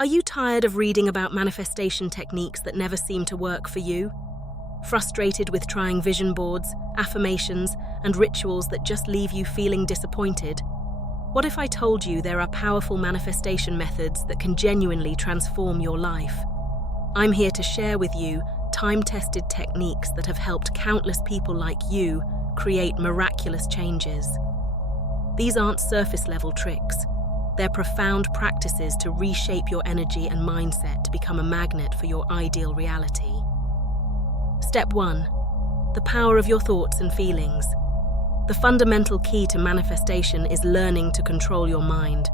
Are you tired of reading about manifestation techniques that never seem to work for you? Frustrated with trying vision boards, affirmations, and rituals that just leave you feeling disappointed? What if I told you there are powerful manifestation methods that can genuinely transform your life? I'm here to share with you time-tested techniques that have helped countless people like you create miraculous changes. These aren't surface-level tricks. They're profound practices to reshape your energy and mindset to become a magnet for your ideal reality. Step 1. The power of your thoughts and feelings. The fundamental key to manifestation is learning to control your mind.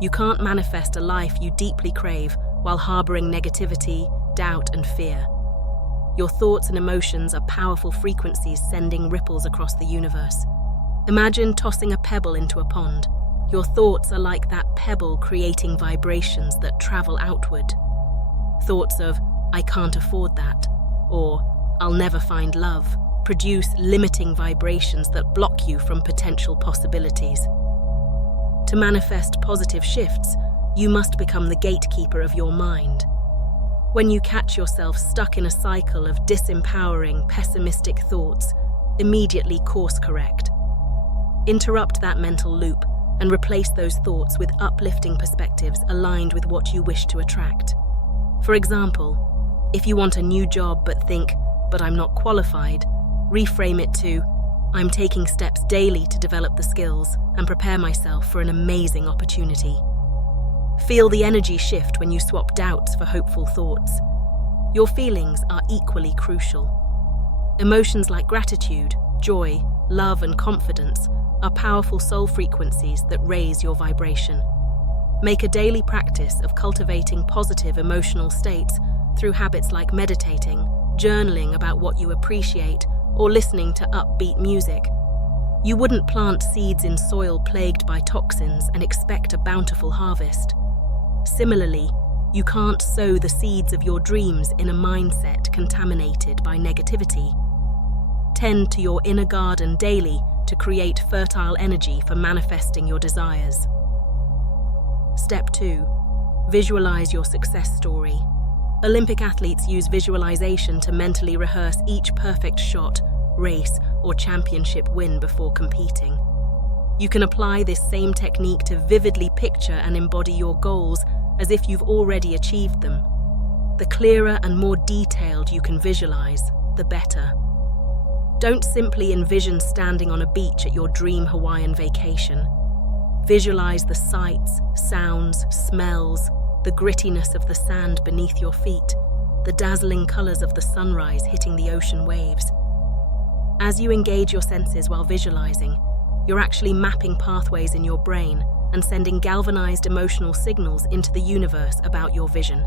You can't manifest a life you deeply crave while harboring negativity, doubt, and fear. Your thoughts and emotions are powerful frequencies sending ripples across the universe. Imagine tossing a pebble into a pond. Your thoughts are like that pebble, creating vibrations that travel outward. Thoughts of, "I can't afford that," or "I'll never find love," produce limiting vibrations that block you from potential possibilities. To manifest positive shifts, you must become the gatekeeper of your mind. When you catch yourself stuck in a cycle of disempowering, pessimistic thoughts, immediately course correct. Interrupt that mental loop and replace those thoughts with uplifting perspectives aligned with what you wish to attract. For example, if you want a new job but think, "But I'm not qualified," reframe it to, "I'm taking steps daily to develop the skills and prepare myself for an amazing opportunity." Feel the energy shift when you swap doubts for hopeful thoughts. Your feelings are equally crucial. Emotions like gratitude, joy, love, and confidence are powerful soul frequencies that raise your vibration. Make a daily practice of cultivating positive emotional states through habits like meditating, journaling about what you appreciate, or listening to upbeat music. You wouldn't plant seeds in soil plagued by toxins and expect a bountiful harvest. Similarly, you can't sow the seeds of your dreams in a mindset contaminated by negativity. Tend to your inner garden daily to create fertile energy for manifesting your desires. Step 2. Visualize your success story. Olympic athletes use visualization to mentally rehearse each perfect shot, race, or championship win before competing. You can apply this same technique to vividly picture and embody your goals as if you've already achieved them. The clearer and more detailed you can visualize, the better. Don't simply envision standing on a beach at your dream Hawaiian vacation. Visualize the sights, sounds, smells, the grittiness of the sand beneath your feet, the dazzling colors of the sunrise hitting the ocean waves. As you engage your senses while visualizing, you're actually mapping pathways in your brain and sending galvanized emotional signals into the universe about your vision.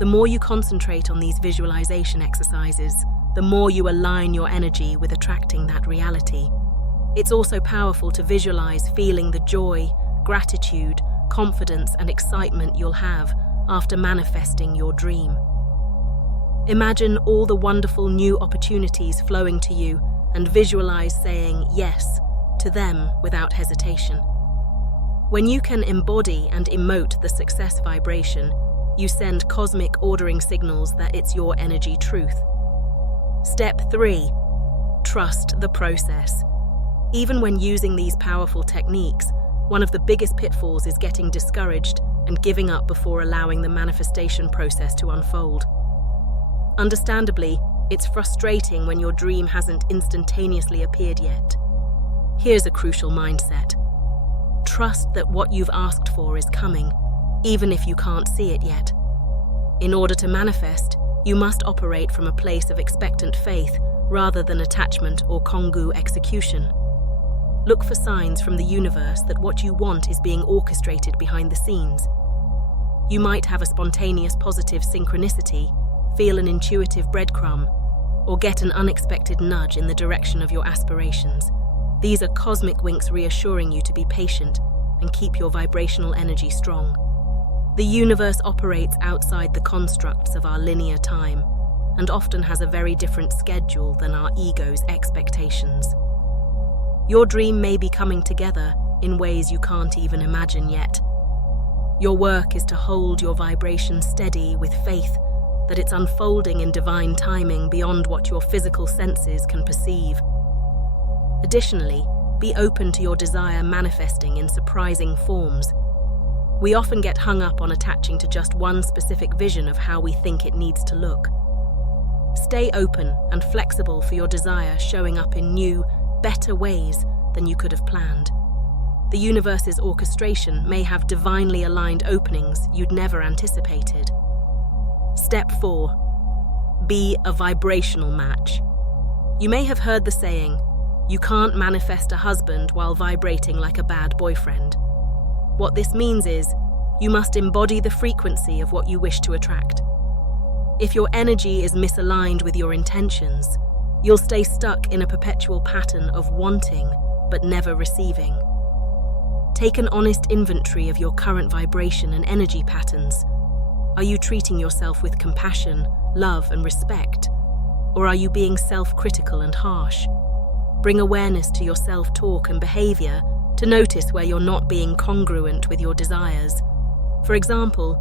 The more you concentrate on these visualization exercises, the more you align your energy with attracting that reality. It's also powerful to visualize feeling the joy, gratitude, confidence, and excitement you'll have after manifesting your dream. Imagine all the wonderful new opportunities flowing to you and visualize saying yes to them without hesitation. When you can embody and emote the success vibration, you send cosmic ordering signals that it's your energy truth. Step 3. Trust the process. Even when using these powerful techniques, one of the biggest pitfalls is getting discouraged and giving up before allowing the manifestation process to unfold. Understandably, it's frustrating when your dream hasn't instantaneously appeared yet. Here's a crucial mindset. Trust that what you've asked for is coming, even if you can't see it yet. In order to manifest, you must operate from a place of expectant faith rather than attachment or kongou execution. Look for signs from the universe that what you want is being orchestrated behind the scenes. You might have a spontaneous positive synchronicity, feel an intuitive breadcrumb, or get an unexpected nudge in the direction of your aspirations. These are cosmic winks reassuring you to be patient and keep your vibrational energy strong. The universe operates outside the constructs of our linear time and often has a very different schedule than our ego's expectations. Your dream may be coming together in ways you can't even imagine yet. Your work is to hold your vibration steady with faith that it's unfolding in divine timing beyond what your physical senses can perceive. Additionally, be open to your desire manifesting in surprising forms. We often get hung up on attaching to just one specific vision of how we think it needs to look. Stay open and flexible for your desire showing up in new, better ways than you could have planned. The universe's orchestration may have divinely aligned openings you'd never anticipated. Step 4. Be a vibrational match. You may have heard the saying, "You can't manifest a husband while vibrating like a bad boyfriend." What this means is, you must embody the frequency of what you wish to attract. If your energy is misaligned with your intentions, you'll stay stuck in a perpetual pattern of wanting but never receiving. Take an honest inventory of your current vibration and energy patterns. Are you treating yourself with compassion, love, and respect? Or are you being self-critical and harsh? Bring awareness to your self-talk and behavior to notice where you're not being congruent with your desires. For example,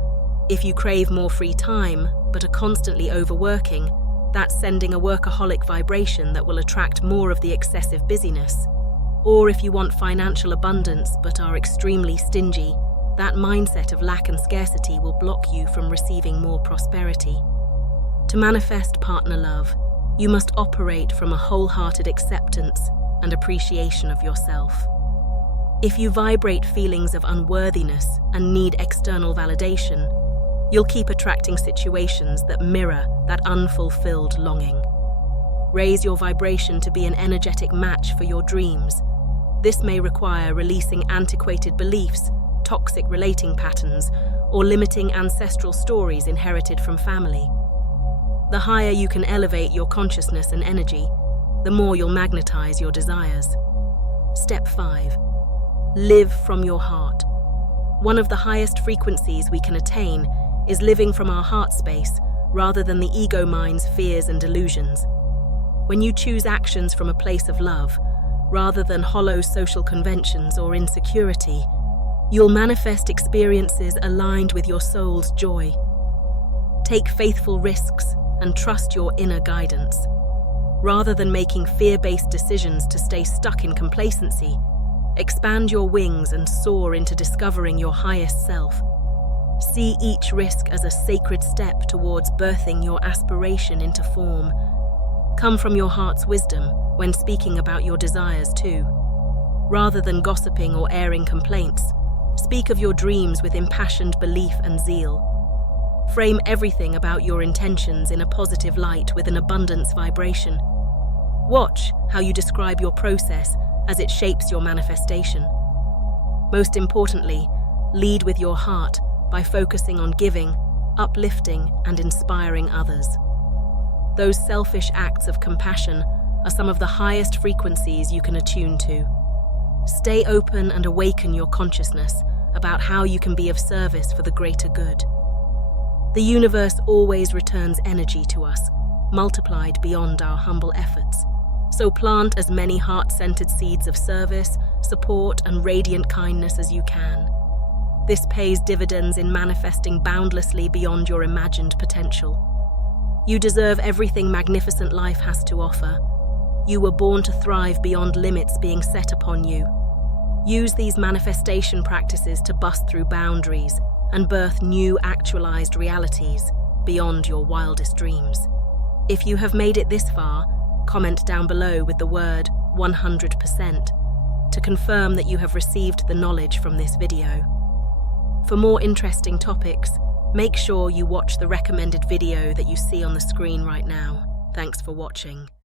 if you crave more free time but are constantly overworking, that's sending a workaholic vibration that will attract more of the excessive busyness. Or if you want financial abundance but are extremely stingy, that mindset of lack and scarcity will block you from receiving more prosperity. To manifest partner love, you must operate from a wholehearted acceptance and appreciation of yourself. If you vibrate feelings of unworthiness and need external validation, you'll keep attracting situations that mirror that unfulfilled longing. Raise your vibration to be an energetic match for your dreams. This may require releasing antiquated beliefs, toxic relating patterns, or limiting ancestral stories inherited from family. The higher you can elevate your consciousness and energy, the more you'll magnetize your desires. Step 5. Live from your heart. One of the highest frequencies we can attain is living from our heart space rather than the ego mind's fears and delusions. When you choose actions from a place of love, rather than hollow social conventions or insecurity, you'll manifest experiences aligned with your soul's joy. Take faithful risks and trust your inner guidance. Rather than making fear-based decisions to stay stuck in complacency, expand your wings and soar into discovering your highest self. See each risk as a sacred step towards birthing your aspiration into form. Come from your heart's wisdom when speaking about your desires too. Rather than gossiping or airing complaints, speak of your dreams with impassioned belief and zeal. Frame everything about your intentions in a positive light with an abundance vibration. Watch how you describe your process as it shapes your manifestation. Most importantly, lead with your heart by focusing on giving, uplifting, and inspiring others. Those selfish acts of compassion are some of the highest frequencies you can attune to. Stay open and awaken your consciousness about how you can be of service for the greater good. The universe always returns energy to us, multiplied beyond our humble efforts. So plant as many heart-centered seeds of service, support, and radiant kindness as you can. This pays dividends in manifesting boundlessly beyond your imagined potential. You deserve everything magnificent life has to offer. You were born to thrive beyond limits being set upon you. Use these manifestation practices to bust through boundaries and birth new actualized realities beyond your wildest dreams. If you have made it this far, comment down below with the word 100% to confirm that you have received the knowledge from this video. For more interesting topics, make sure you watch the recommended video that you see on the screen right now. Thanks for watching.